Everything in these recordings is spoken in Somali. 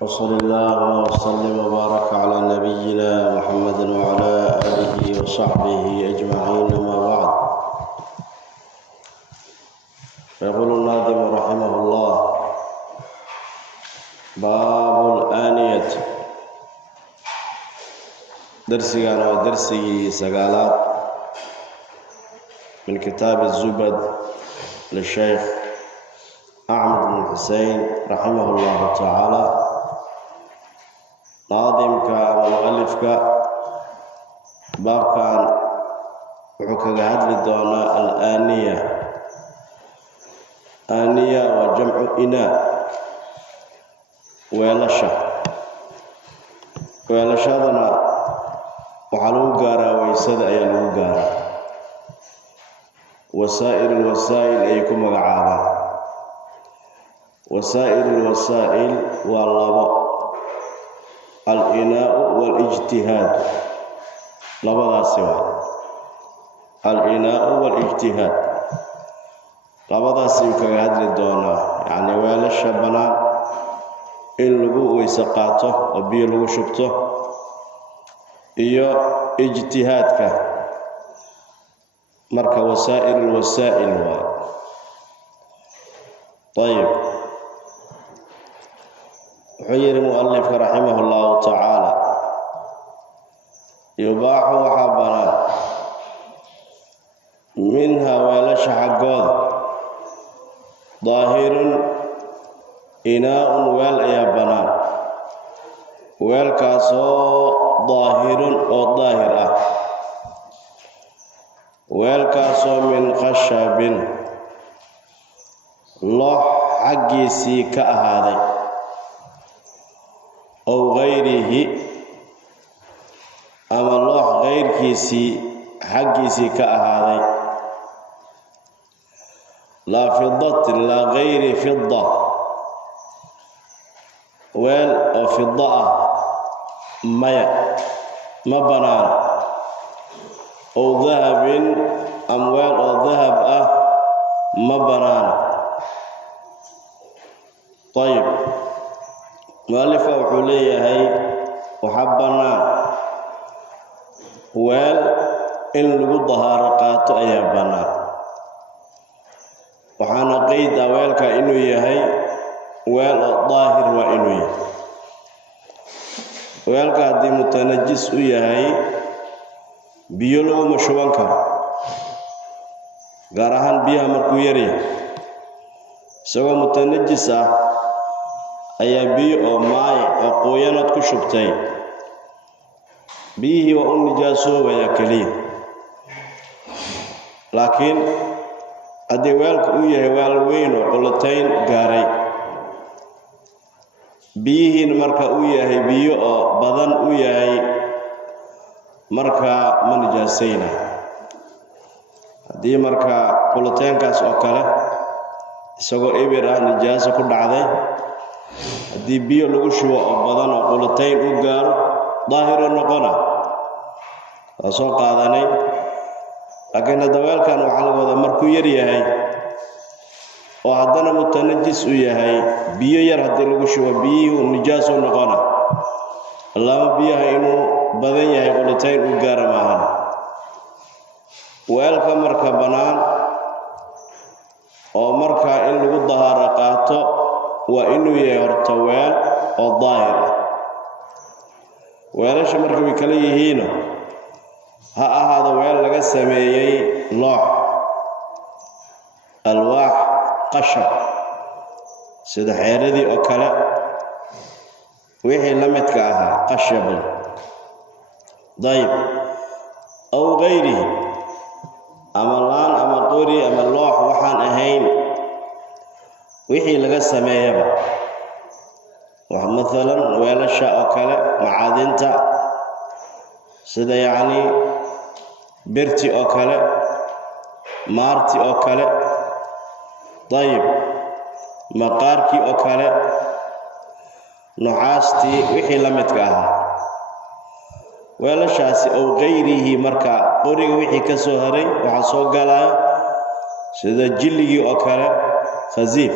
وصلى الله وسلم وبارك على نبينا محمد وعلى آله وصحبه أجمعين ما بعد. يقول الناظم رحمه الله: باب الآنية. درسينا ودرسي سقالات من كتاب الزبد للشيخ أحمد بن حسين رحمه الله تعالى. ناظمك مؤلفك بابكان وحكى هذا الدونا الآنية. آنية وجمع إناء weelashadana waxaa lagu gaaraa weysada ayaa lagu gaaraa. wasaa'il alwasaa'il ay ku magacaabaan. wasaa'il alwasaa'il waa labo: al-inaa'u wal-ijtihaad. labadaasi waa al-inaa'u wal-ijtihaad. labadaasi uu kaga hadli doonaa, yacni weelasha bannaan in lagu weyse qaato oo biyo lagu shubto, iyo ijtihaadka. marka wasaa'il alwasaa'il waa ayib. wuxuu yidhi mu'alifka raximah allahu tacaala: yubaaxu waxaa bannaan minhaa weelasha xaggooda daahirun inaa'un weel ayaa bannaan. weelkaasoo daahirun oo daahir ah. weelkaasoo min khashabin loox xaggiisii ka ahaaday, ow gayrihi ama loox gayrkiisii xaggiisii ka ahaaday. laa fidatin, laa gayri fida, weel oo fida ah maya, ma bannaan. ow dahabin, ama weel oo dahab ah ma bannaan. ayib, mu'alifka wuxuu leeyahay waxaa bannaan weel in lagu dahaaro qaato ayaa bannaan. waxaana qeyd ah weelka inuu yahay weel oo daahir waa inuu yahay. weelka haddii mutanajis u yahay, biyo laguma shuban karo, gaar ahaan biyaha markuu yaryahay. isagoo mutanajis ah ayaa biyo oo maayic oo qoyanaad ku shubtay, biyihii waa u nijaasoobayaa keliya. laakiin haddii weelka uu yahay weel weyn oo qulatayn gaaray, biyihiina marka uu yahay biyo oo badan u yahay, markaa ma nijaasayna. haddii markaa qulataynkaas oo kale isagoo ibir ah nijaaso ku dhacday, haddii biyo lagu shubo oo badan oo qulatayn u gaaro, daahiro noqona. waa soo qaadanay. laakiin hadda weelkan waxaa laga wadaa markuu yar yahay oo haddana mutanajis u yahay, biyo yar haddii lagu shubo biyihii uu nijaaso noqona. lama biyaha inuu badan yahay qulatayn u gaara maahan. weelka marka bannaan oo markaa in lagu dahaaro qaato waa inuu yahay horta weel oo daahir ah. weelasha marka way kala yihiino, ha ahaado weel laga sameeyey loox, alwaax, qashab sida xeeradii oo kale, wixii la midka ahaa qashabun. dayib, ow gayrihi, ama laan ama qori ama loox waxaan ahayn, wixii laga sameeyaba. maalan weelasha oo kale macaadinta, sida yacni birti oo kale, maarti oo kale, dayib, maqaarkii oo kale, nuxaastii, wixii la midka ahaa. weelashaasi ow gayrihi, marka qoriga wixii ka soo haray waxaa soo galaya sida jilligii oo kale, khasiif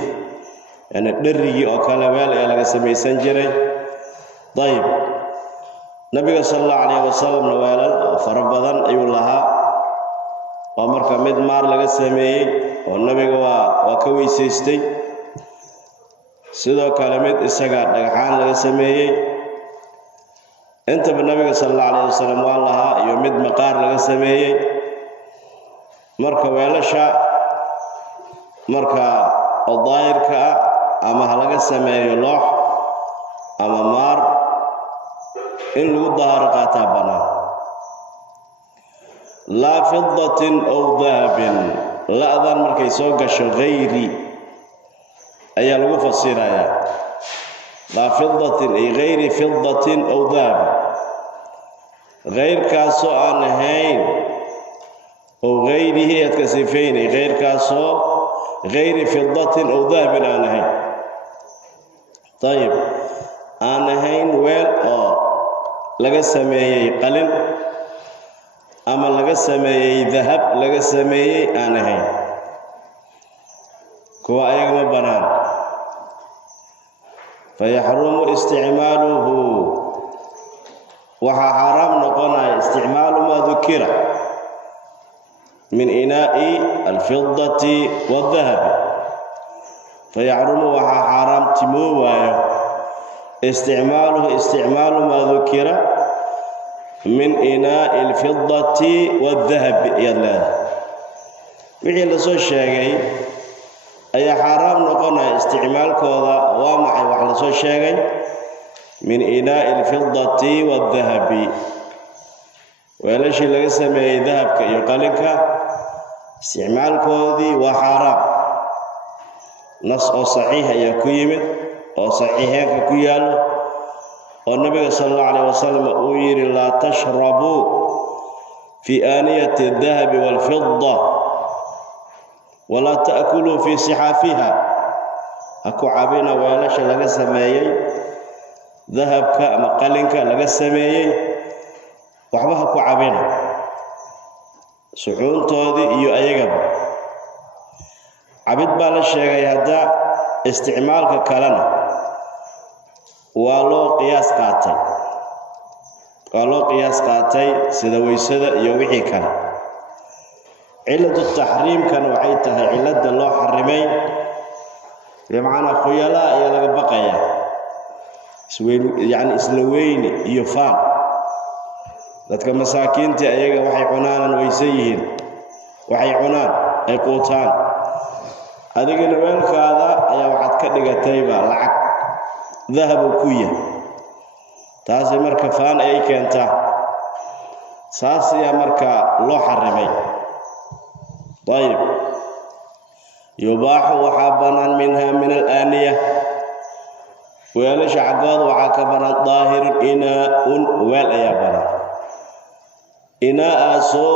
yani dharigii oo kale weel ayaa laga samaysan jiray طيب nabiga sallallahu alayhi wasallam weelal farabadan ayuu lahaa oo marka mid maar laga sameeyay oo nabiga waa ka weysaystay sidoo kale mid isaga dhagaxaan laga sameeyay inta nabiga sallallahu alayhi wasallam waa lahaa iyo mid maqaar laga sameeyay marka weelasha marka oo daahirka ama laga sameeyo loox ama maar in lagu daahir qaataa banaan la fiddatin aw dhahabin la'dan markay soo gasho ghayri ayaa lagu fasirayaa la fiddatin ay ghayri fiddatin aw dhahab ghayrkaasoo aan ahayn oo ghayrihi aad ka sifeynay ghayrkaasoo ghayri fiddatin aw dhahabin aan ahayn طيب aan ahayn weel oo laga sameeyay qalin ama laga sameeyay dahab laga sameeyay aan ahayn kuwa ayaga ma banaan fayahrumu isticmaaluhu waxa haram noqonaya isticmaalu ma dhukira min inaa'i al-fiddati wad-dhahab fayahrumu waxa haram timoowayo استعمال ما ذكر من إناء الفضة والذهب يلا وحي لسو شيغي أي حرام نقولنا استعمال كذا وامع وحي لسو شيغي من إناء الفضة والذهب وليش اللي سمي ذهب يقالك استعمال كذا وحرام نص صحيح يكويم oo saxiixeynka ku yaalo oo nabiga sallallahu alayhi wasallam uu yiri la tashrabu fi aniyati adh-dhahab wal-fidda wa la ta'kulu fi sihafiha aku cabina weelasha laga sameeyay dahabka ama qalinka laga sameeyay waxba ha ku cabina suxuuntoodii iyo ayagaba cabid baa la sheegay hadda isticmaalka kalena waa loo qiyaas qaatay sida weysada iyo wixii kale ciladu tahriimkan waxay tahay cilada loo xarimay bimacna khuyala ayaa laga baqaya isla weyni iyo faan dadka masaakiinta ayaga waxay cunaan weysa yihiin waxay cunaan ay quutaan adigana weelkaada ayaa waxaad ka dhigatayba lacag ذهب كوية تاسي مركا فان اي كنتا ساسي مركا لو حرمي طيب يباح وحابنا منها من الآنية ويلش عقاد وعاكبنا ظاهر إناء والأيابنا إناء سو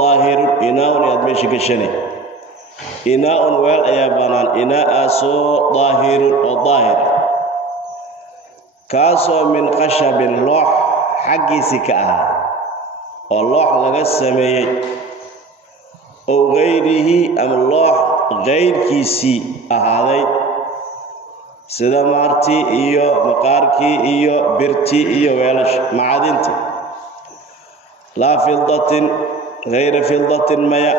ظاهر إناء يدمش كشني إناء والأيابنا إناء سو ظاهر وظاهر kaasoo min qashabin loox xaggiisi ka ah oo loox laga sameeyay oo ghayrihi ama loox ghayrkiisii ahaaday sida maartii iyo maqaarkii iyo birtii iyo weelash macadinta laa fiddatin ghayra fiddatin maya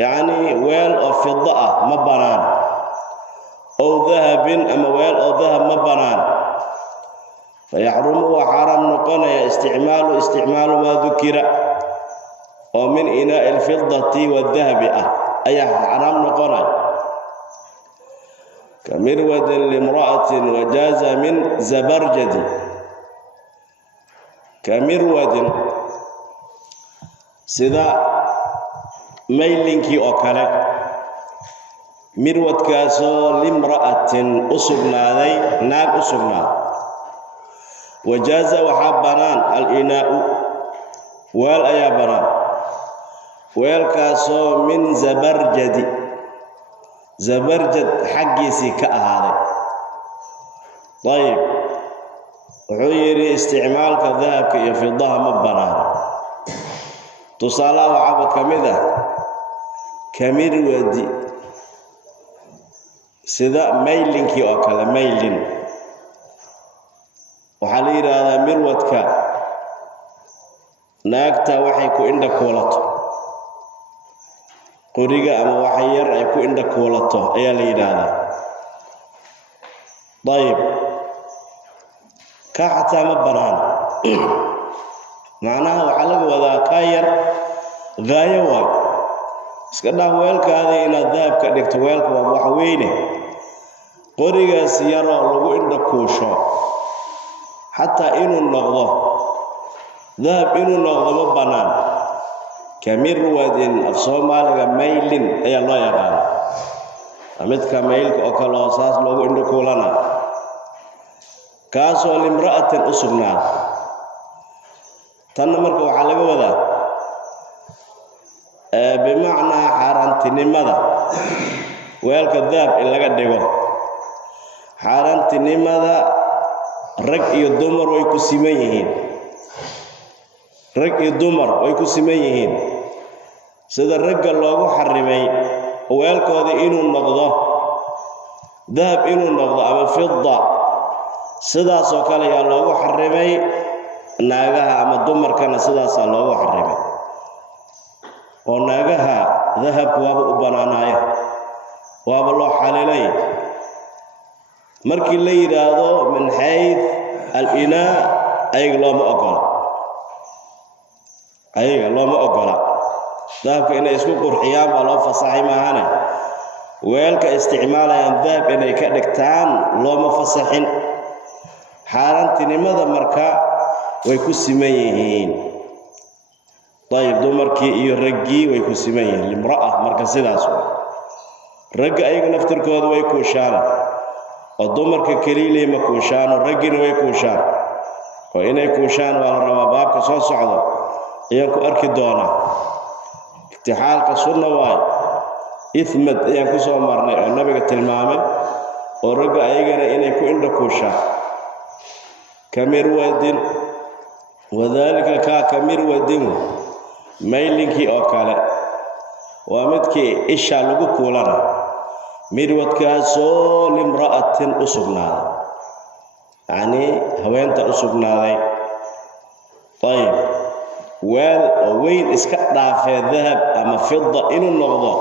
yacni weel oo fidda ah ma banaan أو ذهب أما ويل أو ذهب مبنان فيحرم وحرام نقنا استعمال ما ذكر ومن إناء الفضة والذهب أي حرام نقنا كمرود لامرأة وجاز من زبرجد كمرود سذا ميلينكي أوكاله mirwadkaasoo limra'atin u sugnaaday naag u sugnaaday wajaaza waxaa banaan al-inaa'u weel ayaa banaan weelkaasoo min zabarjad xaggiisii ka ahaaday ayib wuxuu yidhi isticmaalka dahabka iyo fidaha ma banaano tusaalaha waxaaba ka mid ah kamirwadi sida maylinkii oo kale maylin waxaa la yidhaahdaa mirwadka naagta waxay ku indha kuulato qoriga ama waxa yar ay ku indha kuulato ayaa la yidhaahdaa dayib kaa xataa ma bannaan macnaha waxaa laga wadaa kaa yar gaayo waay iska dhaaf weelkaadii inaad dahab ka dhigto weelka waa wax weyne qorigaas yaroo lagu indha kuusho xataa inuu noqdo dahab inuu noqdo ma bannaan kamirwadin af soomaaliga maylin ayaa loo yaqaana midka maylka oo kale oo saas loogu indha kuulana kaasoo limra'atin u sugnaada tanna marka waxaa laga wadaa bimacnaa xaaraantinimada weelka dahab in laga dhigo xaaraantinimada rag iyo dumar way ku siman yihiin rag iyo dumar way ku siman yihiin sida ragga loogu xarimay weelkooda inuu noqdo dahab inuu noqdo ama fidda sidaasoo kale ayaa loogu xarimay naagaha ama dumarkana sidaasaa loogu xarimay oo naagaha dahabku waaba u bannaanaya waaba loo xalilay markii la yidhaahdo min xayd al-inaa ayaga looma ogola dahabka inay isku qurxiyaan baa loo fasaxay maahane weelka isticmaalayaan dahab inay ka dhigtaan looma fasaxin xaaraantinimada marka way ku siman yihiin dayib dumarkii iyo raggii way ku siman yihiin limra'a marka sidaas ragga ayaga naftirkooda way kuushaan oo dumarka keliilay ma kuushaan oo raggiina way kuushaan oo inay kuushaan waa la rabaa baabka soo socdo ayaan ku arki doonaa iktixaalka sunna waay ihmad ayaan ku soo marnay oo nabiga tilmaamay oo ragga ayagana inay ku indha kuushaan kamirwadin wadaalika kaa kamirwadin maylinkii oo kale waa midkii isha lagu kuulana mirwadkaasoo limra'atin u sugnaaday yacnii haweenta u sugnaaday ayib weel oo weyn iska dhaafee dahab ama fidda inuu noqdo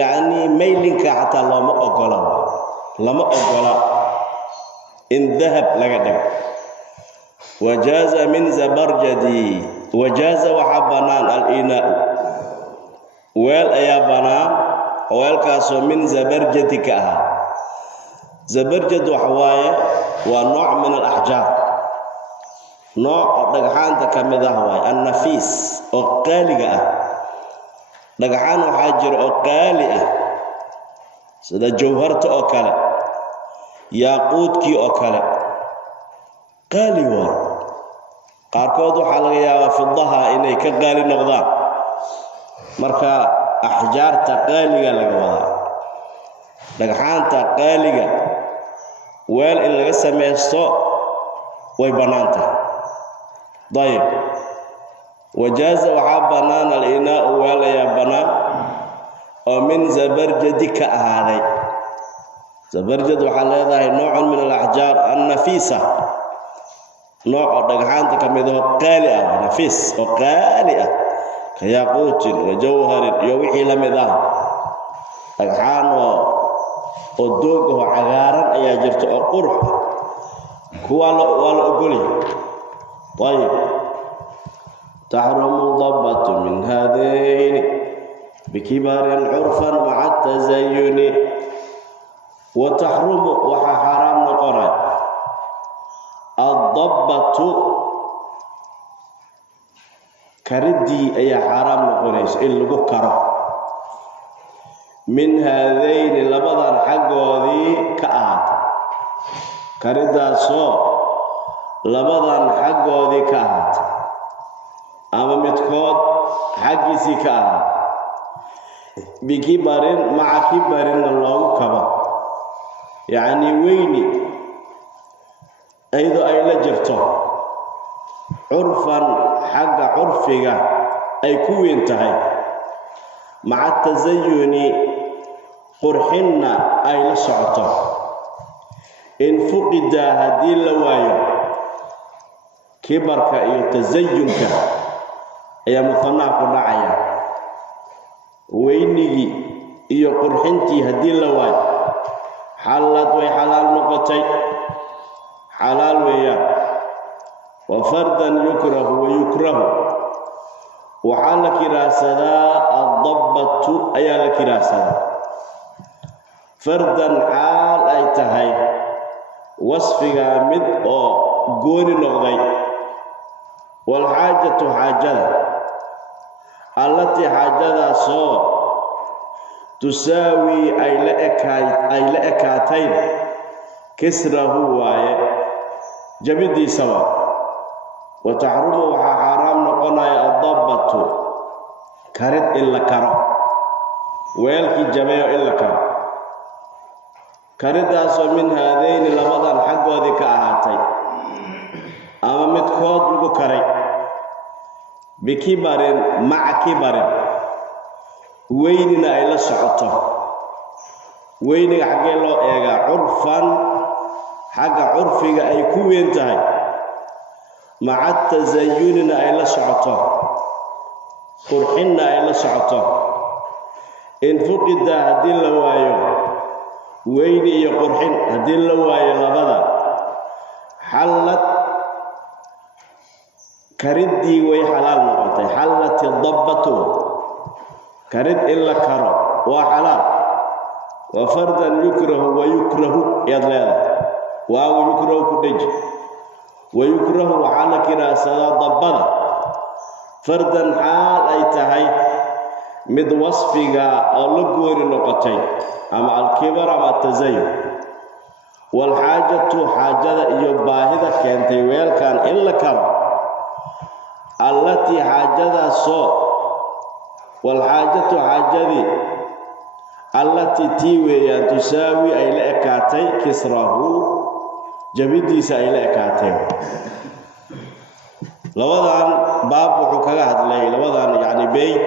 yacnii maylinka xataa lama ogola in dahab laga dhigo wajaaza min zabarjadi wajaaza waxaa bannaan al-inaa'u weel ayaa bannaan weelkaasoo min zabarjadi ka ahaa zabarjad waxa waaye waa nooc min alaxjaar nooc oo dhagxaanta ka mid ah waaye annafiis oo qaaliga ah dhagxaan waxaa jira oo qaali ah sida jawharta oo kale yaaquudkii oo kale qaali waa qaarkood waxaa laga yaabaa fidaha inay ka qaali noqdaan marka axjaarta qaaliga laga wadaa dhagxaanta qaaliga weel in laga samaysto way bannaan tahay dayib wajaaza waxaa bannaan al-inaa'u weel ayaa bannaan oo min zabarjadi ka ahaaday zabarjad waxaa leedahay noocun min alaxjaar annafiisa nooc oo dhagxaanta ka mid oo qaali ah nafiis oo qaali ah ka yaaquutin wa jawharin iyo wixii la mid ah dhagxaan oo doog oo cagaaran ayaa jirta oo qurux kuwa waa la ogolyahay ayib taxrumu dabbatu min haadayni bikibarin curfan maca tazayuni wa taxrumu waxaa xaaraam noqonay addabbatu karidii ayaa xaaraam noqonaysa in lagu karo min haadayni labadan xaggoodii ka ahaatay karidaasoo labadan xaggoodii ka ahaatay ama midkood xaggiisii ka ahaatay bikibarin maca kibarinna loogu kabo yacnii weyni ayadoo ay la jirto curfan xagga curfiga ay ku weyn tahay maca tasayuni qurxinna ay la socoto in fuqida hadii la waayo kibarka iyo tazayunka ayaa mufannac ku dhacaya weynigi iyo qurxintii hadii la waayo xalad way xalaal noqotay xalaal weeyaan wa fardan yukrahu wa yukrahu waxaa la kiraasadaa addabbatu ayaa la kiraasadaa fardan xaal ay tahay wasfiga mid oo gooni noqday walxaajatu xaajada allatii xaajadaasoo tusaawi ay la ekaatayn kisrahu waaye jabidiisa waa wataxrumu waxaa xaaraam noqonaya addabbatu karid in la karo weelkii jabayo in la karo karidaasoo min haadayni labadan xaggoodii ka ahaatay ama midkood lagu karay bikibarin maca kibarin weynina ay la socoto weyniga xaggee loo eegaa curfan xagga curfiga ay ku weyn tahay maca tasayunina ay la socoto qurxinna ay la socoto in fuqida haddii la waayo weyni iyo qurxin haddii la waayo labada xallad kariddii way xalaal noqotay xallat dabbatu karid in la karo waa xalaal wa fardan yukrahu wa yukrahu yaad leedahay waagu yukrahu ku dheji wa yukrahu waxaa la kiraasadaa dabbada fardan xaal ay tahay mid wasfiga oo la gooni noqotay ama alkibar ama atazayun walxaajatu xaajada iyo baahida keentay weelkan in la karo allatii xaajadaasoo walxaajatu xaajadii allatii tii weeyaan tusaawi ay la ekaatay kisrahu jabidiisa ay la ekaatay labadan baab wuxuu kaga hadlay labadan yacni beyt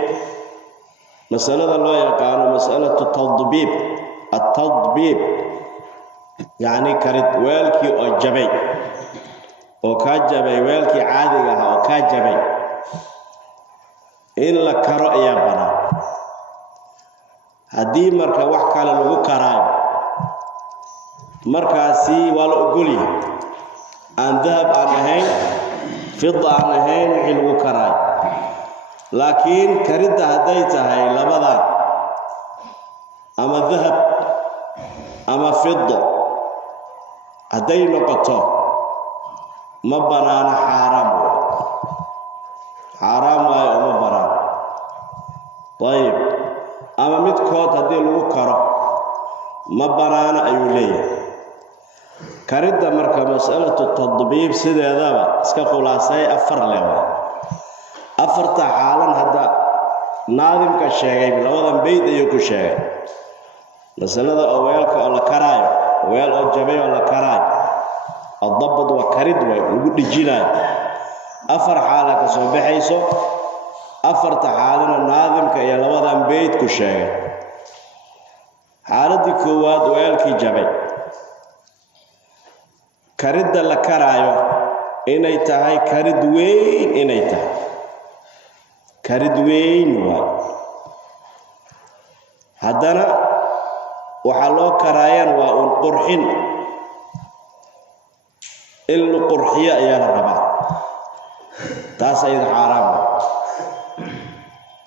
masalada loo yaqaano masalatu tadbiib atadbiib yacni karid weelkii oo jabay oo kaa jabay weelkii caadiga ahaa oo kaa jabay in la karo ayaa banaan haddii marka wax kale lagu karaayo markaasi waa la ogolyahay aan dahab aan ahayn fida aan ahayn wixii lagu karaayo laakiin karidda hadday tahay labadan ama dahab ama fido hadday noqoto ma banaana xaaraam waayo oo ma banaano ayib ama midkood haddii lagu karo ma banaana ayuu leeyahay karidda marka mas'alatu tadbiib sideedaba iska khulaasay afar leewa afarta xaalan hadda naadimka sheegay labadan beyd ayuu ku sheegay masalada oo weelka oo la karaayo weel oo jabay oo la karaayo الضبط وكرد ويقول الجنان أفر حالك صبحيسو أفر تحالنا الناظم كي لوضن بيت كشاي حالتي كواد ويلكي جبي كرد لكرايو إني تهي كرد وين إني تهي كرد وين هدنا وحلو كرايان والقرحين إلا قرحية يا ربا تاسيد حرام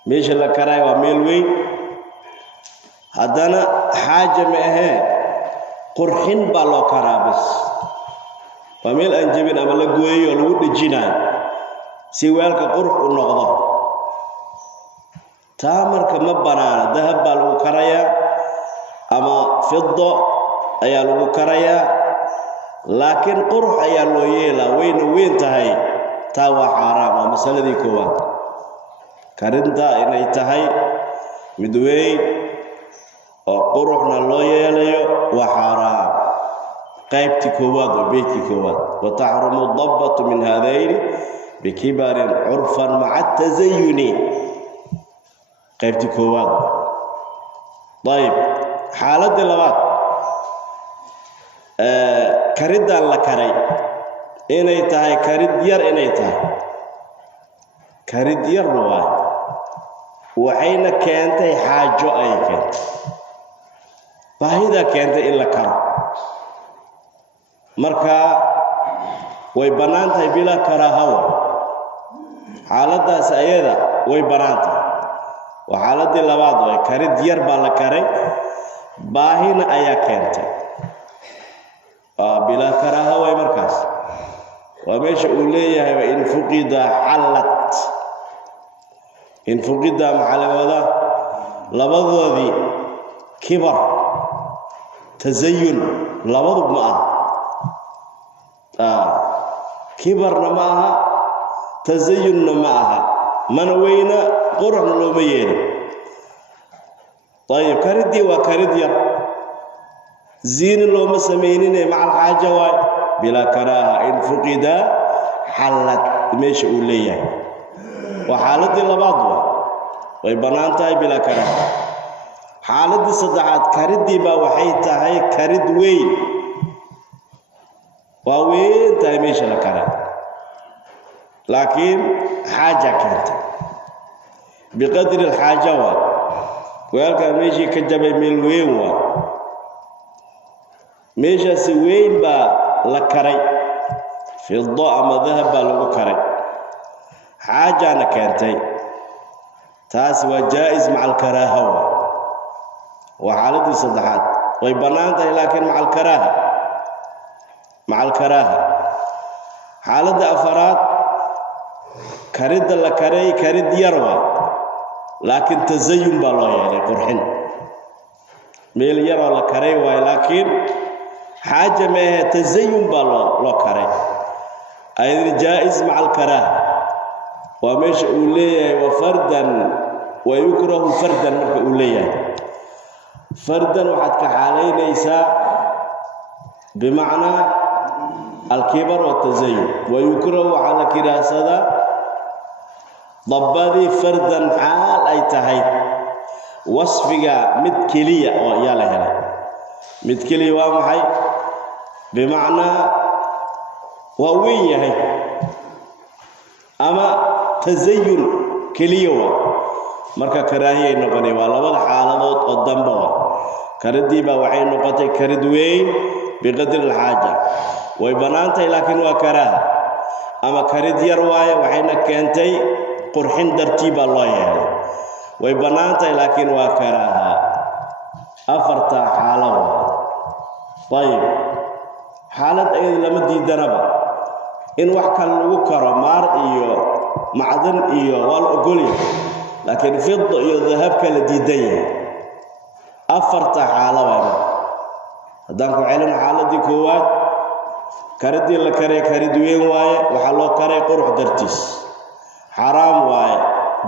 ميش اللي كراي وميلوي هدنا حاجة مئة قرحين بالو كرابس وميل أنجبين أما لقوي ولود الجنان سيوالك قرح النغضة تامر كما بنانا ذهب بالو كرايا أما فضة أيا لو كرايا لكن قرح أيا لو يلا وين تهي تاوى حرام مسألة دي كوا كارنتا إني تهي مدوي قرحنا لو يلا وحرام قيبتي كواد وبيتي كواد وتحرم الضبة من هذين بكبر عرفا مع التزين قيبتي كواد طيب حالة اللغات karidaan la karay inay tahay karid yar inay tahay karid yar waa waxayna keentay xaajo ay keentay baahida keentay in la karo marka way banaantahay bila karaahawa xaaladaas ayada way banaantahay waa xaaladii labaad way karid yar baa la karay baahina ayaa keentay bila karaahawa markaas waa meesha uu leeyahay wa in fuqida halat in fuqida macalawada labadoodii kibar tazayun labadu ma kibarna ma aha tazayunna ma aha mana weyna quruxna looma yeelin طيب karidii waa karid yar ziin looma sameeynin macal xaaja waa bila karaaha in fuqida halat meesha uu leeyahay waa xaaladii labaad way banaantahay bila karaaha xaaladii saddexaad karidii baa waxay tahay karid weyn waa weyn tahay meesha la karaa laakiin xaaja keentay biqadri alxaaja waa weelka meeshii ka jabay meel weyn waa meeshaasi weyn baa la karay fidda ama dahab baa lagu karay xaajana keentay taas waa jaa'iz maca alkaraaha waa xaaladii saddexaad way bannaan tahay laakiin maca alkaraaha xaaladda afaraad karidda la karay karid yar waa laakiin tazayun baa loo yeelay qurxin meel yaroo la karay waay laakiin xaaja maahe tazayun baa loo karay ayadna jaa'iz maca alkaraaha waa meesha uu leeyahay wa fardan wa yukrahu fardan marka uu leeyahay fardan waxaad ka xaalaynaysaa bimacnaa alkibar watazayun wa yukrahu waxaa la kiraahsadaa dabbadii fardan xaal ay tahay wasfiga mid keliya oo yaa la helay mid keliya waa maxay bimacnaa waa weyn yahay ama tazayun keliya waa marka karaahiyay noqonay waa labada xaaladood oo dambe waa karidii baa waxay noqotay karid weyn biqadri alxaaja way banaantahay laakiin waa karaaha ama karid yar waaye waxayna keentay qurxin dartii baa loo yeelay way banaantahay laakiin waa karaaha afarta xaalad طيب xaalad ayada lama diidanaba in wax kale lagu karo maar iyo macdan iyo wal ogolya laakiin fidda iyo dahabka la diidan yahay afarta xaalad haddaan ku celin xaaladii koowaad karidii la karay karid weyn waaye waxaa loo karay qurux dartiis xaraam waaye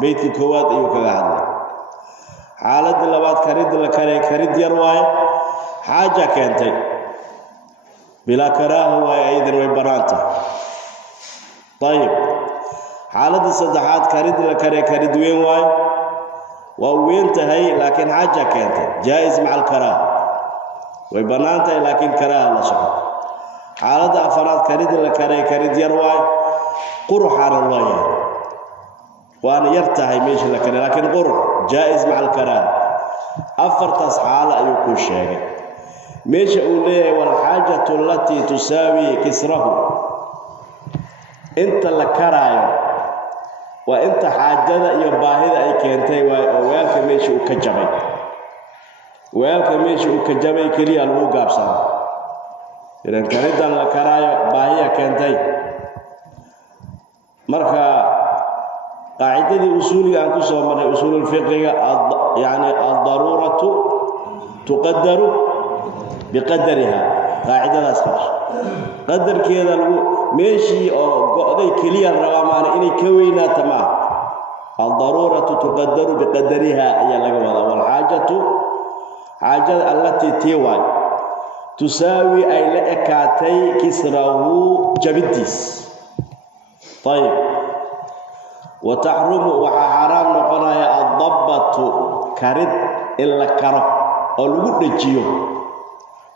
beydkii koowaad ayuu kaga hadlay xaaladii labaad karidii la karay karid yar waaye xaaja keentay bila karaaha waaye aydan way banaanta طيب xaaladii saddexaad karidii la karay karid weyn waaye waa weyn tahay laakiin xaaja keentay jaa'iz maca alkaraaha way banaantahay laakiin karaaha la socdo xaaladda afaraad karidii la karay karid yar waaye quruxaana loo yahay waana yar tahay meesha la karay laakiin qurux jaa'iz maca alkaraaha afartaas xaalo ayuu ku sheegay meesha uu leeyahay walxaajatu allatii tusaawi kisrahu inta la karaayo waa inta xaajada iyo baahida ay keentay waay oo weelka meesha uu ka jabay weelka meesha uu ka jabay keliya lagu gaabsana idan karidan la karaayo baahiya keentay marka qaacidadii usuuliga aan ku soo marnay usuulul fiqhiga yani ad-daruratu tuqaddaru biqadariha qaacidadaas qadarkeeda lagu meeshii oo go'day keliya rabaa maana inay ka weynaato ma ad-daruratu tuqaddaru biqadariha ayaa laga wadaa wal xaajada allatii tiwaa tusaawi ay la ekaatay kisrahu jabidiis طيب وتحرم وحرام نقنايا الضبط كرد إلا كره أو لغو دجيو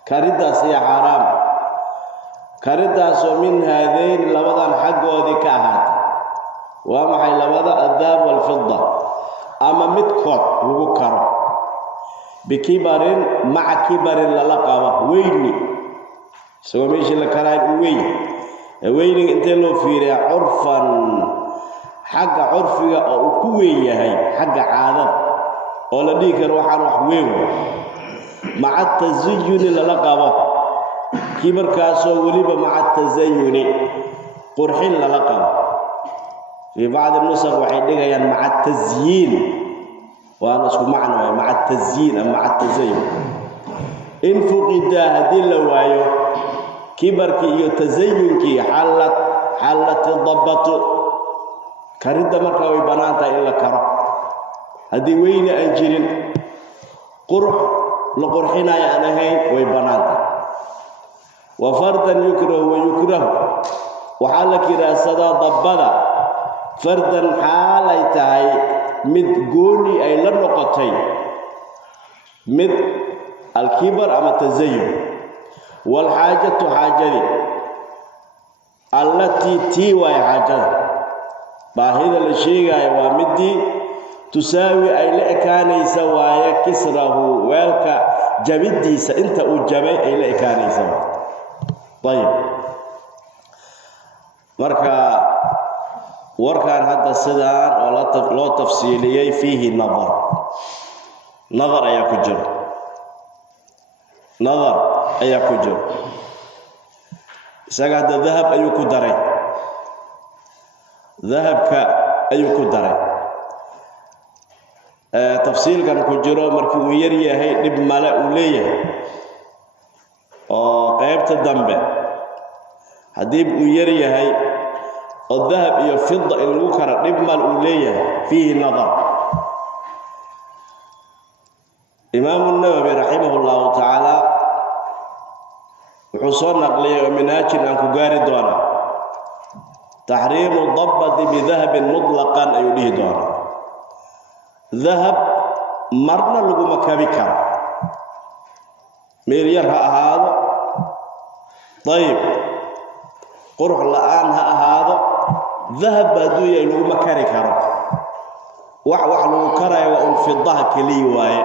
كرداس يا حرام karidaasoo min haadayn labadan xaggoodii ka ahaatay waa maxay labada addaab walfidda ama midkood lagu karo bikibarin maca kibarin lala qabo weyni isagoo meeshii la karaayn u weyn weyniga intee loo fiiriyaa curfan xagga curfiga oo uu ku weyn yahay xagga caadada oo la dhihi karo waxaan wax weyn maca tasayuni lala qabo kibarkaasoo weliba maca tasayuni qurxin lala qabo fii bacdi nusakh waxay dhigayaan maca tasyiin waana isku macno waay maca tasyiin ama maca tasayun in fuqidaa haddii la waayo kibarkii iyo tasayunkii xallat dabbatu karidda markaa way bannaan tahay in la karo haddii weyne aan jirin qurux la qurxinayo aan ahayn way bannaan tahay wa fardan yukrahu wa yukrahu waxaa la kiraahsadaa dabbada fardan xaalay tahay mid gooni ay la noqotay mid alkibar ama tasayun walxaajatu xaajadii allatii tii waay xaajada baahida la sheegaayo waa midii tusaawi ay la ekaanaysa waaye kisrahu weelka jabiddiisa inta uu jabay ay la ekaanaysa ayib marka warkan hadda sidaan oo loo tafsiiliyey fiihi nadar ayaa ku jiro isaga hadda dahab ayuu ku daray dahabka ayuu ku daray tafsiilkan ku jiro markii uu yar yahay dhib male uu leeyahay oo qaybta dambe haddii uu yar yahay oo dahab iyo fidda in lagu kara dhib mal uu leeyahay fiihi nadar imaamu nawawi raximahullahu tacaala wuxuu soo naqliyay oo minhaajin aan ku gaari doonaa taxriimu dabbati bidahabin mutlaqan ayuu dhihi doonaa dahab marna laguma kabi karo meel yar ha ahaado ayib qurux la'aan ha ahaado dahab hadduu yahay laguma kari karo wax lagu karayo waa un fidaha keliya waaye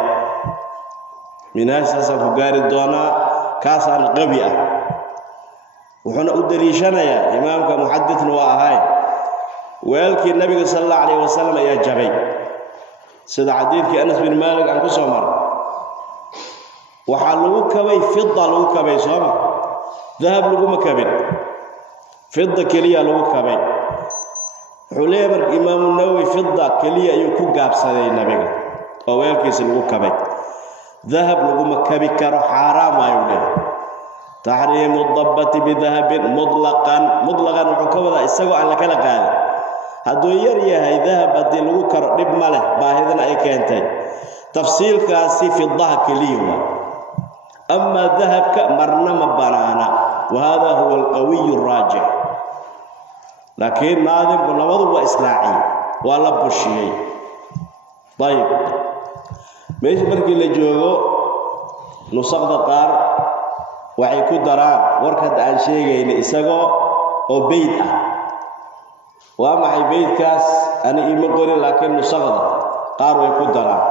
minhaaj saasaan ku gaari doonaa kaasaan qabi ah wuxuuna u daliishanayaa imaamka muxadidna waa ahay weelkii nabiga sal allahu calayh wasalam ayaa jabay sida xadiidkii anas bin maalik aan ku soo maray waxaa lagu kabay fida lagu kabay sooma dahab laguma kabin fida keliya lagu kabay wuxuu leeyahay marka imaamu nawowi fida keliya ayuu ku gaabsaday nabiga oo weelkiisa lagu kabay dahab laguma kabi karo xaaraam ayuu leeyahay taxriimu dabbati bidahabin mutlaqan wuxuu ka wadaa isagoo aan la kala qaadin hadduu yar yahay dahab haddii lagu karo dhib ma leh baahidana ay keentay tafsiilkaasi fidaha keliya waa amaa dahabka marna ma banaana wa hada huwa alqawiyu araajix laakiin naadimku labadu waa islaaciyey waa la bushiyey ayib meesha markii la joogo nusakda qaar waxay ku daraan warkad aan sheegayna isagoo oo beyd ah waa maxay beydkaas ani ima qorin laakiin nusakda qaar way ku daraan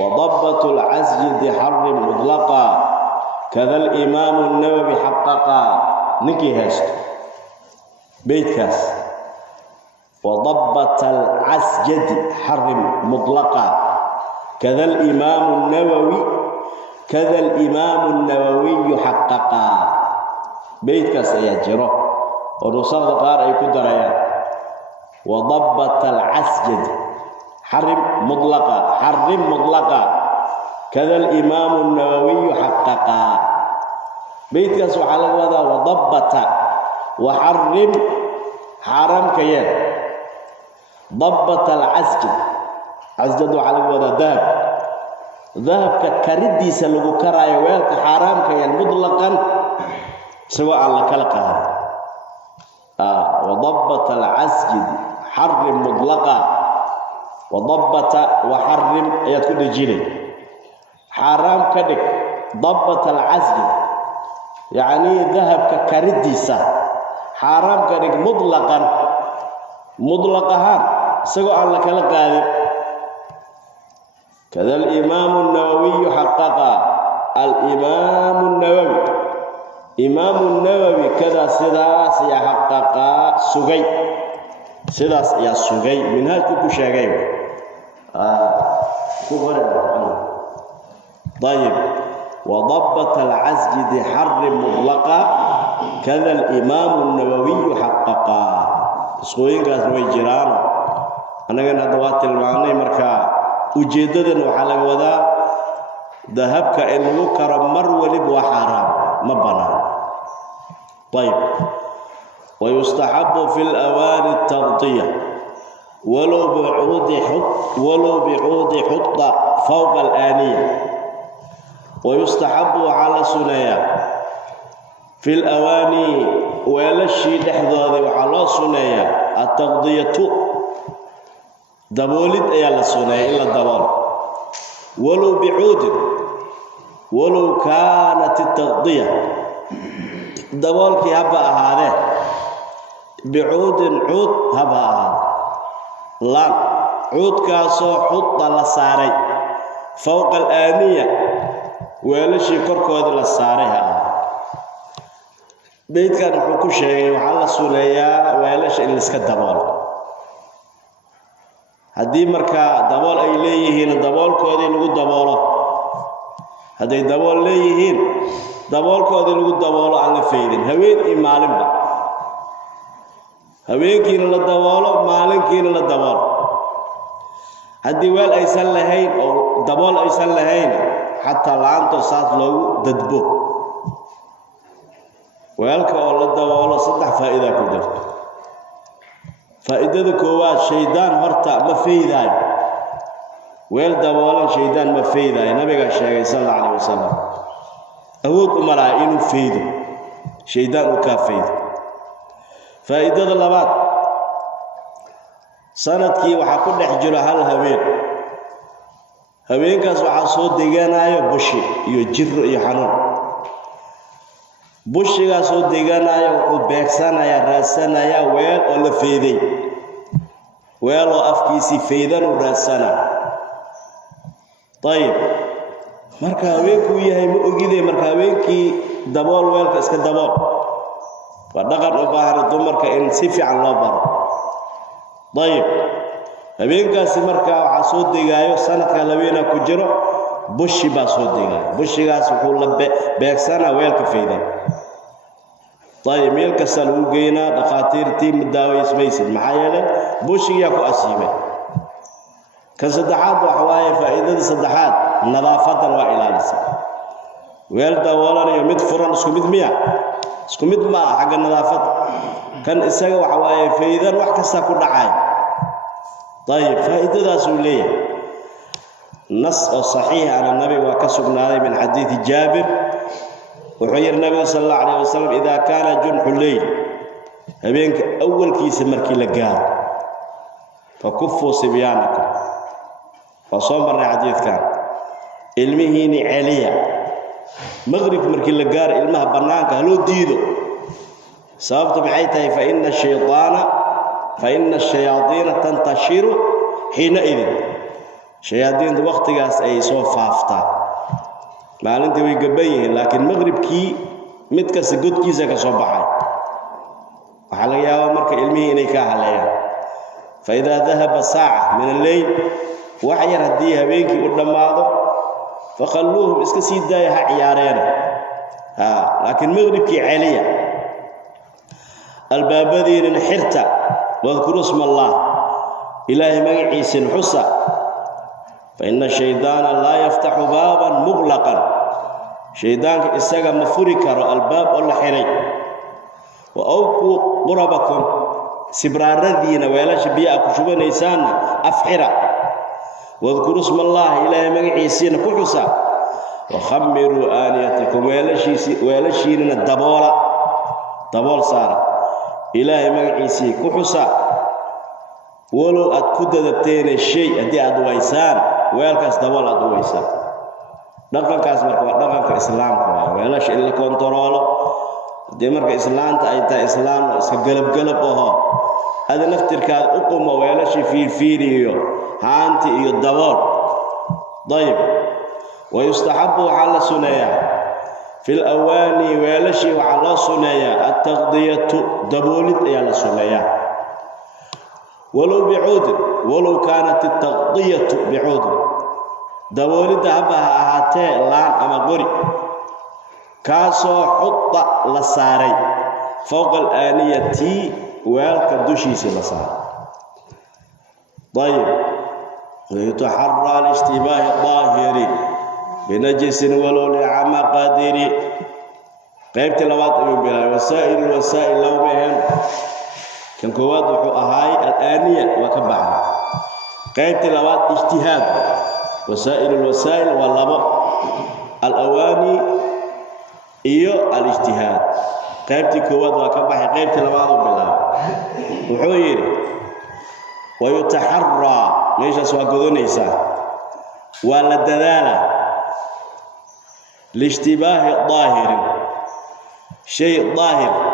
wadabbatu lcasjidi xarim mudlaqa kada alimaamu nawawi xaqaqa ninkii haysto beydkaas وضبط العسجد حرم مطلقا كذا الإمام النووي حققا بيتك سيجره ونصر قار أي كدريا وضبط العسجد حرم مطلقا كذا الإمام النووي حققا بيتك سبحانه وتعالى وضبط وحرم حرام كيان ضبط العسجد عسجد على ودا ذهب كردي سلوك كراي ويلك حرام كيان مطلقا سواء على كلقه وضبط العسجد حرم مطلقا وضبط وحرم يكون جيري حرام كدك ضبط العسجد يعني ذهب كرديسة حرام كريك مطلقها سقوا على كالقاذب. كذا الإمام النووي حقق الإمام النووي كذا سداس يحقق سجي سداس يا سجي من هالكوكو شاقي طيب وضبط العزج حر مطلقا كذا الإمام النووي حقق سوين قاس نوي جيران أنا قلنا دوات المعني مركا وجددن وحلق وذا ذهبك إنه كرم مر ولب وحرام مبنى. طيب ويستحب في الأواني التغطية ولو بعود حط فوق الآنية. ويستحب على سنيا في الأواني ولا الشيء لحظة وعلى سنيا التغطية دبولد أيا سنيا إلا الدبول ولو بعود ولو كانت التغطية دبول كي هبا هذا بعود عود هبا هذا لا عود كاسو حط لساري فوق الآنية ولا شيء كركود لساريها بيت كان حكو شيء وعلى سنيا ولا شيء اللي اسك دبول هدي مركا دبول أي ليهين دبول كودي لو دبوله هدي دبول ليهين دبول كودي لو دبوله على فيدين هوين إمالين با هوين كين لا دبوله مالين كين لا دبول هدي ويل أيسن لهين أو دبول أيسن لهين حتى لانتو ساس لو ددبو ويلك أو لا دبوله صدح فائدة كدرت فائدة كوات شيطان هرتا ما فيداي ويل دبولا شيطان ما فيداي النبي قال صلى الله عليه وسلم أود أمراء إنه فيدو شيطان وكافيد. فائدة اللبات سندكي وحكون نحجر هالهوين هوين كاس وحصود ديجانا يا بوشي يجر يحنون بوشي كاسود ديجانا يا وبيكسانا يا راسنا يا ويل ولا فيدي ويل وأفكيسي فيدان وراسنا. طيب marka haweenku yahay ma ogide marka haweenkii dabool weelka iska dabool waa dhaqan u baahan dumarka in si fiican loo baro. طيب haweenkaasi marka waxa soo degayo sanadka laweena ku jiro bushi baa soo degayo bushigaas wuxuu la beegsana weelka faydan. طيب meelka saluu geena dhaqaatiirtii midaaweys maysid maxaa yeelay bushiga ku asiibay. kan saddexaad waxa waaye faa'iidada saddexaad nadaafada waa ilaalisa weel dawoolan iyo mid furan isku mid miya isku mid ma xagga nadaafada kan isaga waxa waaye faa'iidan wax kasta ku dhacay. طيب فائدadaas uu leeyahay nas oo saxiix ah nabi waa ka sugnaaday min hadith Jabir wuxuu yiri nabi sallallahu alayhi wasallam idha kana junhul layl habeenka awalkiisa markii la gaaro fa kufu sibyanakum فصوم حديث كان علمهيني عليا مغرب مركي لقار علمها بنانك هلو ديدو سببت معيتها فإن الشياطين تنتشر حينئذ شياطين وقت قاس أي صوف فافتا ما أنت ويقبيه لكن مغرب كي متكس قد كيسا كصباحي وحاليا ومرك علمهيني كاهليا فإذا ذهب ساعة من الليل وحير هديه هبينكي ودماده فخلوهم اسك سيدايها عيارين لكن مغربكي عليا البابذين انحرتا واذكروا اسم الله إلهي مقعيس حسا فإن الشيطان لا يفتح بابا مغلقا شيطانك إساق مفركر الباب ولا حري وأوكوا قربكم سبرار الذين ويلاش بيئك شبه نيسان أفحرا واذكروا اسم الله إلهي مقعيسين كحسا وخمروا آنيتكم ويلشين الدبول صار إلهي مقعيسي كحسا ولو أتكد دبتين الشيء أدي أدويسان ويلكس دبول أدويسان. dhaqankaas marka waa dhaqanka islaamka weelash in la kontrolo de marka islaanta ay tahay islaam iska galab oo hada naftirkaad u qumo weelash fiiriyo haanti iyo dabool dayib ويستحب على سنيا في الأواني ويلشي وعلى سنيا التغذية دبولت على سنيا ولو بعود ولو كانت التغذية بعود دبولت هبها أهاتي لان أما قري كاسو حط لساري فوق الآنية والكدوشيس لساري طيب ويتحرى الاشتباه الظاهري بنجس ولو لعمى قادري قيبت لوات بلا وسائل لو بهم كان كواد وحو أهاي الآنية وكبعها قيبت لوات اجتهاد الوسائل واللبا الأواني إيو الاجتهاد قيبت كواد وكبعها قيبت لوات بلا وحوير ويتحرى ليش أسوأ قذونيسا ولا الدلالة لاشتباه ظاهر شيء ظاهر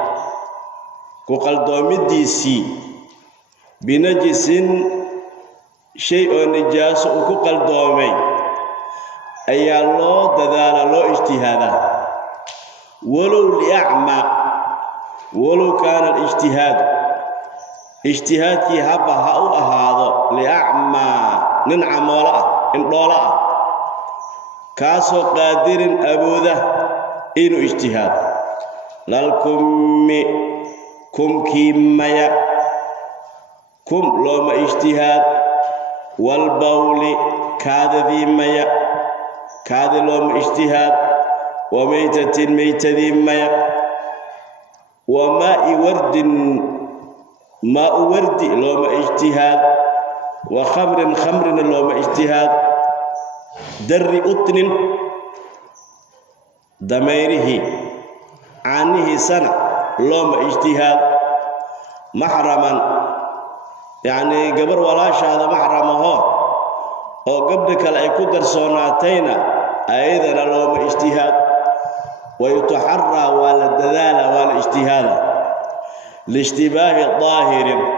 وقال دومديسي بنجس شيء نجاس وقال دومي أي الله دلالة الله اجتهادا ولو لأعمى ولو كان اجتهاد كي هبها أو أهاض لأعمى ننعم ولا إن ضلاء كاسو قادر أبوذا إنو اجتهاد للكم كم كيميا كم لوم اجتهاد والبول كاد ذي ميا كاد لوم اجتهاد وميتة ميتة ذي ميا وماء ورد ماء ورد لوم اجتهاد وخمر لوم اجتهاد در أطن دميره عنه سنة لوم اجتهاد محرما يعني قبر ولا هذا محرمه أو قبلك لا يقدر صنعتين أيضا لوم اجتهاد ويتحرى ولا الدلالة ولا اجتهاد لاشتباه ظاهر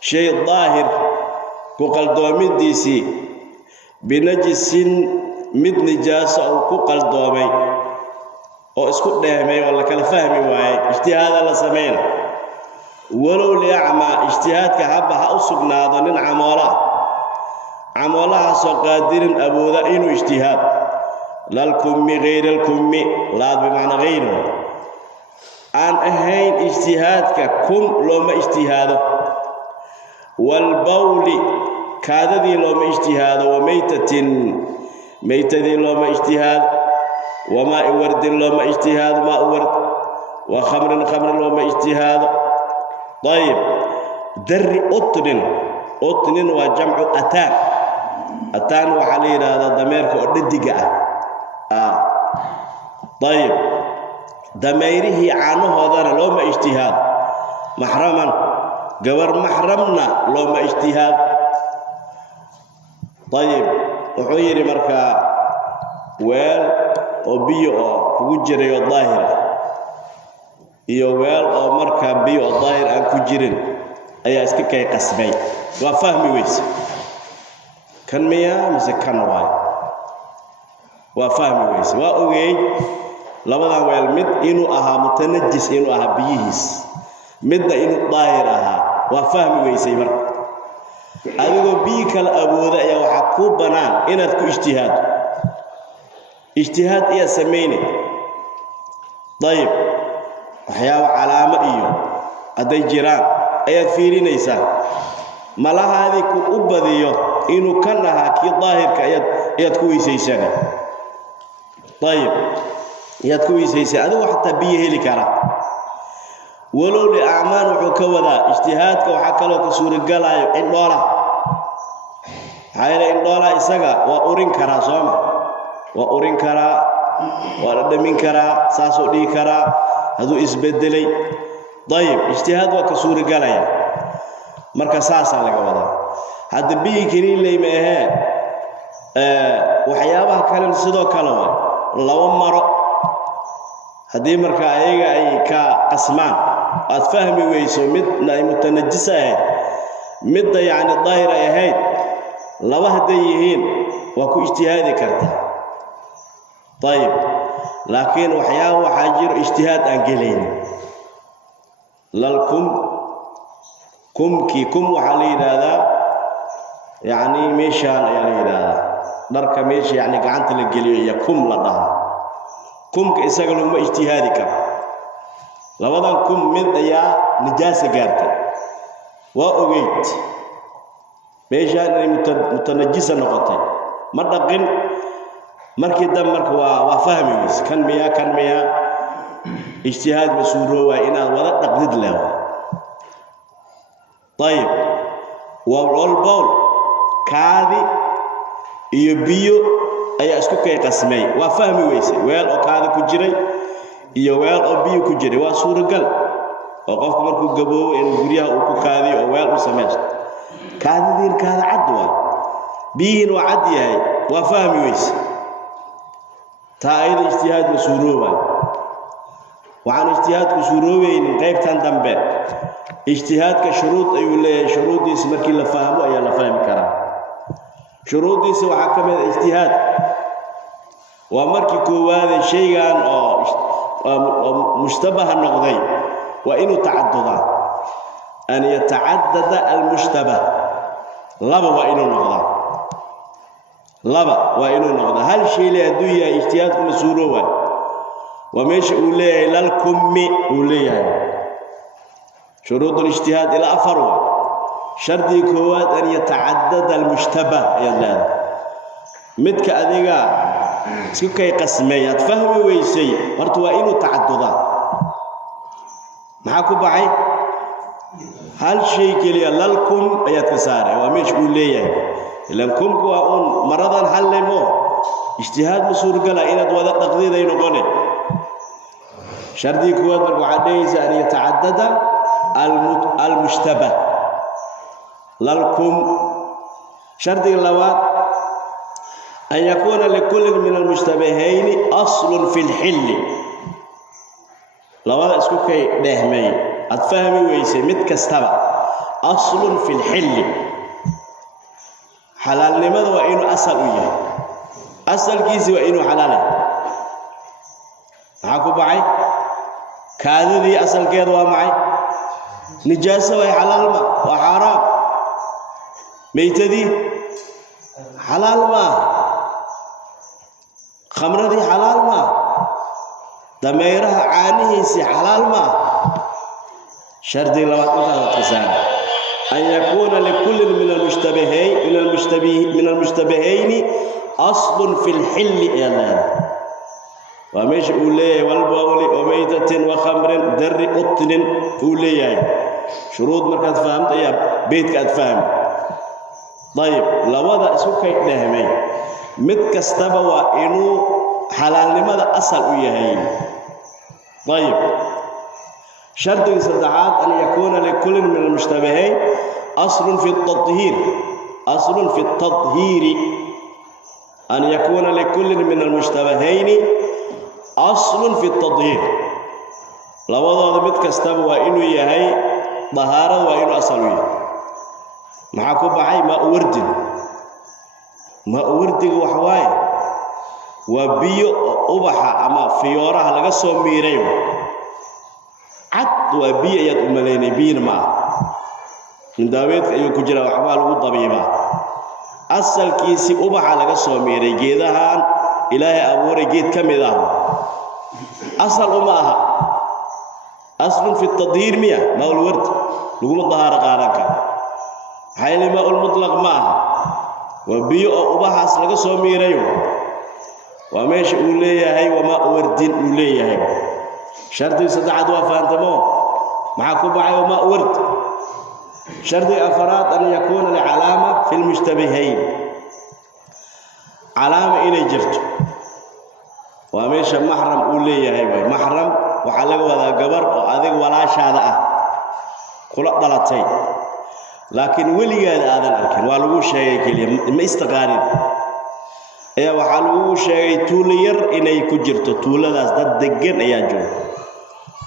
شيء ظاهر كقل دوميديسي بنجس مد نجاسة أو كقل دومي أو اسكت دهمي ولا كلا فهمي واي اجتهاد الله سمينا ولو ليعمى اجتهاد كحبها أو سبنا ظنين عمولا سو قادر أبو ذا إنو اجتهاد لا الكم غير الكم لا بمعنى غيره أن أهين اجتهاد ككم لوم اجتهاد والبول كذا لوم اجتهاد ميتة لوم اجتهاد وماء ورد لوم اجتهاد ماء ورد وخمر لوم اجتهاد طيب در أطن وجمع أتان وعلي هذا ضميرك أرددك طيب ضميره عنه هذا لوم اجتهاد محرما قبر محرمنا لوم اجتهاد طيب وحيري مركا ويل وبيو كوجري الظاهر iyo weel oo marka biyo daahir aan ku jirin ayaa iska kay qasbay waa fahmi weys kan miya mise kan waa fahmi weys waa ogeey labadan weel mid inuu ahaa mutanajis inuu ahaa biyihiis midna inuu daahir ahaa waa fahmi weysay marka adigoo biyo kala awooda ayaa waxa ku banaan inaad ku ijtihaad iyo sameeyne طيب waxyaabo calaamo iyo haday jiraan ayaad fiirinaysaa malahaadi ku u badiyo inuu kan ahaa kii daahirka ayaad ku weysaysan طيب ayaad ku weysaysaa adigu xataa biyo heli kara walow li a'maan wuxuu ka wadaa ijtihaadka waxa kale oo suuragalaayo in dhoola hayra in dhoola isaga waa urin kara sooma waa urin kara waa dhamin kara saasoo dhigi kara هذا إسبدلي طيب اجتهاد وكسور قلايا مركز ساسا لك وضع هذا بيه كنين لي ماهي waxyaabaha kale sidoo kale laba maro haddii marka ayaga ay ka qasmaan aad fahmi weyso midna ay mutanajis ahayd midda yacni daahir ay ahayd laba hadday yihiin waa ku ijtihaadi karta ayib laakiin waxyaaba waxaa jiro ijtihaad aan gelaynin lalkum kumkii kum waxaa la yidhaahdaa yacni meeshaan ayaa la yidhaahdaa dharka meesha yacni gacanta la geliyo iyo kum la dhahaa kumka isaga laguma ijtihaadi karo labadan kum mid ayaa nijaasa gaartay waa ogeyd meeshaan inay mutanajisa noqotay ma dhaqin markii dambe marka waa fahmi weys kan miyaa ijtihaad masuuroowaa inaad wada dhaqdid leewa ayib walbowl kaadi iyo biyo ayaa isku kay qasmay waa fahmi weysay weel oo kaadi ku jiray iyo weel oo biyo ku jiray waa suuragal oo qofku markuu gaboobo inuu guryaha uu ku kaadiyo oo weel u samaysto kaadidiin kaada cad waa biyihiin waa cad yahay waa fahmi weysay taa ayada ijtihaad masuuroobaa waxaan ijtihaadku suuroobaynin qaybtan dambe ijtihaadka shuruud ayuu leeyahay shuruudiisa markii la fahmo ayaa la fahmi karaa shuruudiisa waxaa ka mid ijtihaad waa markii koowaade shaygan oo mushtabaha noqday waa inuu tacadudaa an yatacaddada almushtabah laba waa inuu noqdaa hal shay le hadduu yahay ijtihaadku masuuroowa waa meesha uu leeyahay lalkummi uu leeyahay shuruud الاجتهاد إلى أفروا شرطي كواد أن يتعدد المشتبه يا الله مدك أذيقا سكي قسمي تفهمي ويسي ورتوا إنه تعددا معاكم بعي هل شيء كلي للكم يتسارع ومش قوليه لكم كواون مرضا حل مو اجتهاد مسور قال إن دوذا تقدير ينقونه شرطي كواد مرقو عديس أن يتعدد المشتبه للكم شرط اللوات أن يكون لكل من المشتبهين أصل في الحل لوات اسكوكي دهمي أتفهمي ويسي متكستبع أصل في الحل حلال لماذا وإنه أصل وياه أصل كيسي وإنه حلال معاكو بعي كاذي أصل كيدوا معي نجاسة وهي حلال ما وحرام ميتدي حلال ما خمر دي حلال ما دميرها عانيه سي حلال ما شرط لوات أن يكون لكل من المشتبهين أصل في الحل يا الله ومش أولي والبول وميتة وخمر در قطن أولي شروط مركز فهمت يا بيتك أتفهم طيب لو هذا سكي نهمي متكستبوا إنه حلال لماذا أصل وياهين طيب شرط الصدعات أن يكون لكل من المشتبهين أصل في التطهير أن يكون لكل من المشتبهين أصل في التطهير لو هذا متكستبوا إنه يهي طهارة وإنه أصلوية معكم بعي ما أورد وحواي وبيو أبحى أما فيورها لغا سوميريو عد وبيو يد أماليني بين ما من داويت أيو كجرى وحوال وضبيبا أصل كيسي أبحى لغا سوميري جيدهان إلهي أبوري جيد كمدان أصل أماها أصل في التطهير مياه ما هو الورد لقوم الظهارة قارنك حيث ماء المطلق معها وبيو أبحى لغا سوميريو وماش أوليه هاي وما أوردين أوليه هاي شرطي صدعت وفانتمو معكم بعي وما أورد شرطي أفراد أن يكون العلامة في المشتبهين علامة إلي جرت وماش محرم أوليه هاي محرم وحلق وذا قبر وأذيك ولا شهادة كل ضلتين لكن ولي هذا الأركان والو شيء كلي ما استقارين ayaa waxa lagu sheegay tuulo yar inay ku jirto tuuladaas dad degan ayaa jooga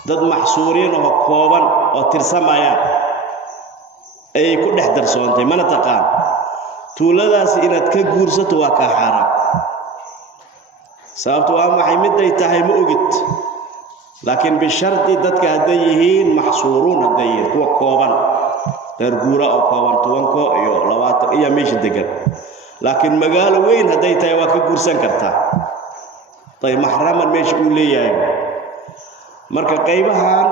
dad maxsuuriin oo kooban oo tirsamayaan ay ku dhex darsoontay mana taqaan tuuladaas inaad ka guursato waa ka xaraam sababtu waa maxay mid ay tahay ma ogid laakiin bisharti dadka haday yihiin maxsuuruun haday yihiin kuwa kooban reer guura oo kooban tobanko iyo 20 iyo meesha degan laakiin magaalo weyn haday tahay waa ka guursan kartaa tay mahraman meesha uu leeyahay marka qaybahan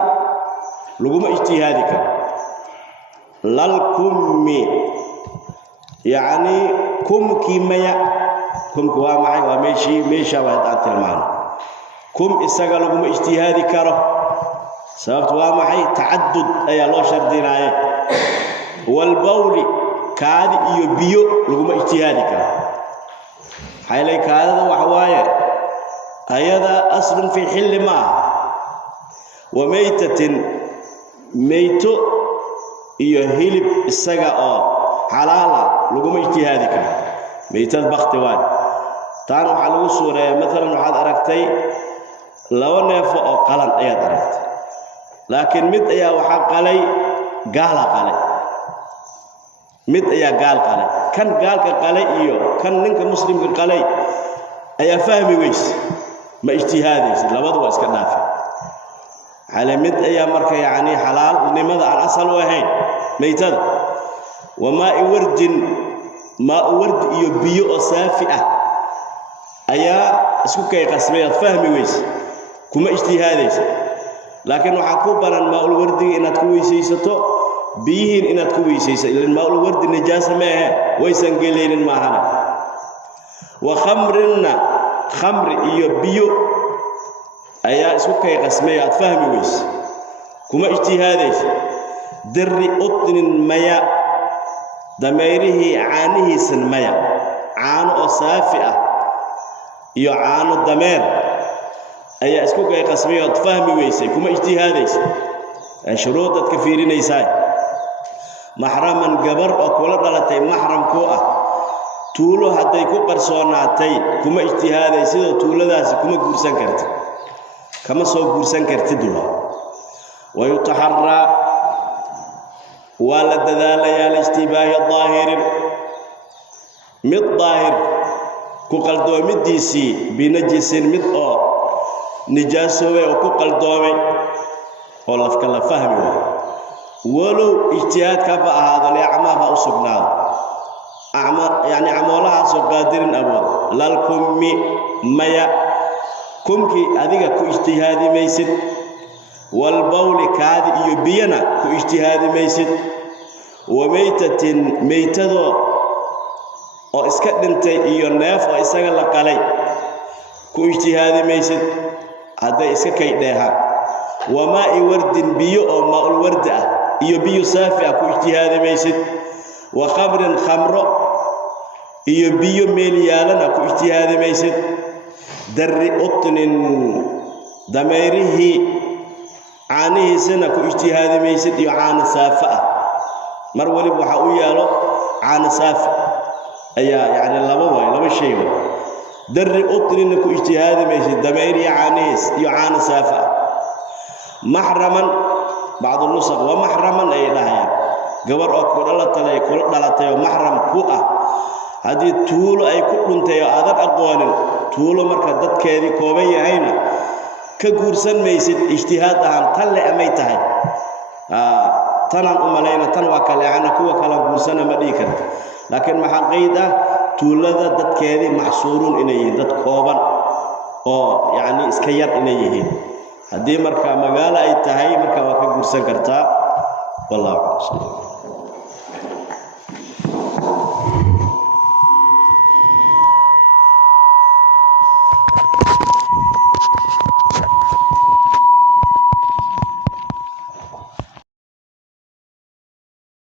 laguma ijtihaadi karo lal kummi yani kumki maya kumku waa maxay waa meesha waa tilmaan kum isaga laguma ijtihaadi karo sababtu waa maxay taaddud ayaa loo shardinaaye wal bawli kaadi iyo biyo laguma ijtihaadi karo xaylay kaadada wax waaye ayada aslun fi hilli ma wa maytatin mayto iyo hilib isaga oo xalaala laguma ijtihaadi karo maytad baqti waa taan waxa lagu suureeyaa mesela waxaad aragtay laba neef oo qalan ayaad aragtay laakiin mid ayaa waxa qalay gaala qalay mid ayaa gaal qalay kan gaalka qalay iyo kan ninka muslimka qalay ayaa fahmi weys ma ijtihaadaysid labadu waa iska dhaafay على مد أيام مركا يعني حلال لماذا عن أصل وهين ميتاد وماء ورد ماء ورد يبيو صافئة أيا اسكو كي قسميات فهمي ويس كما اجتهاديس لكن وحكوبا الماء الورد إن تكويسيسته بيهن إن تكويسيسه لأن الماء الورد نجاسة ما هي ويسن قليل ما هنا وخمرنا خمر يبيو ayaa isku kay qasmeeyad fahmi weys kuma ijtihaadays dirri udnin maya dameerihi caanihiisan maya caano oo saafi ah iyo caano dameer ayaa isku kay qasmeeyad fahmi weysay kuma ijtihaadays ay shuruudad ka fiirinaysaa mahraman gabar oo kula dhalatay mahram ku ah tuulo haday ku qarsoonaatay kuma ijtihaadays sidoo tuuladaas kuma guursan kartid كما سو غورسان كرتدوا ويتحرى ولا دلال يا الاشتباه الظاهر مد ظاهر كقلدو مديسي بنجس مد او نجاسوي او كقلدومي ولا فكلا فهمي ولو اجتهاد كفى هذا الاعمى فاصبنا اعمى يعني عمولها سو قادرين ابو لالكم ميا كمكي أديك كو اجتهادي ميسد والبول كادي يبينا كو اجتهادي ميسد وميتة ميتدو أو اسكتنتي إيو ناف أو إساق لقالي كو اجتهادي ميسد هذا إسكاكي ديها وماء ورد بيو أو ماء الورد إيو بيو سافع كو اجتهادي ميسد وخمر خمر إيو بيو ميليالنا كو اجتهادي ميسد دري أطن دميره عانيه سنة كاجتهاد ميسد يعان سافة مرولي بحاوية له عان سافة أي يعني لما شيء دري أطن كاجتهاد ميسد دميره عانيه يعان سافة محرما بعض النسخ ومحرما أي لها قبر أكبر الله تلاقي كل دلتي ومحرم كوء هذه طول أي كل تيا هذا أقوال طول مركز دت كذي كوبي هينا كجورسن ميسد اجتهاد عن طلع أميتها تنان أملينا تنوكل عنا كوا كلا جورسن مديكر لكن محقيدة طول ذا دت كذي محصورون إنيه دت كوبان أو يعني إسكير إنيه هذه مركز مجال أي تهاي مركز وكجورسن كرتا والله أعلم